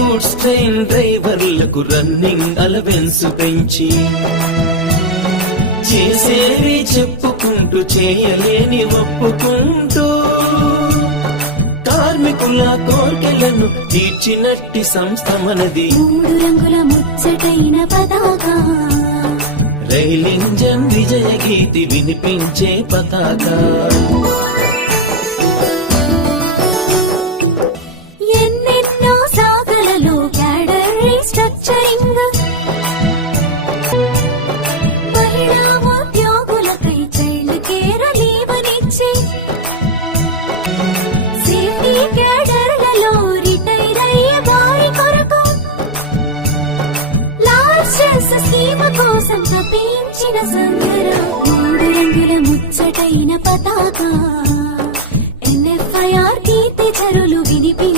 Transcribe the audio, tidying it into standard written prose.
Goods train డ్రైవర్లకు running allowance పెంచి చేసేవి చెప్పుకుంటూ చేయలేని ఒప్పుకుంటూ కార్మికుల కోర్కెలను తీర్చినట్టి సంస్థ మనది. 3 రంగుల ముచ్చటైన పతాక, రైల్ ఇంజన్ విజయ గీతి వినిపించే పతాక. ఎన్నెన్నో శాఖలలో క్యాడర్ రీస్ట్రక్చరింగ్, మహిళా ఉద్యోగులకై చైల్డ్ కేర్ లీవనిచ్చి సేఫ్టీ క్యాడర్లలో రిటైర్ అయ్యే వారి కొరకు లార్జెస్ట్ స్కీమ్ కోసం తప్పించిన సంగరం. 3 రంగుల ముచ్చటైన పతాక.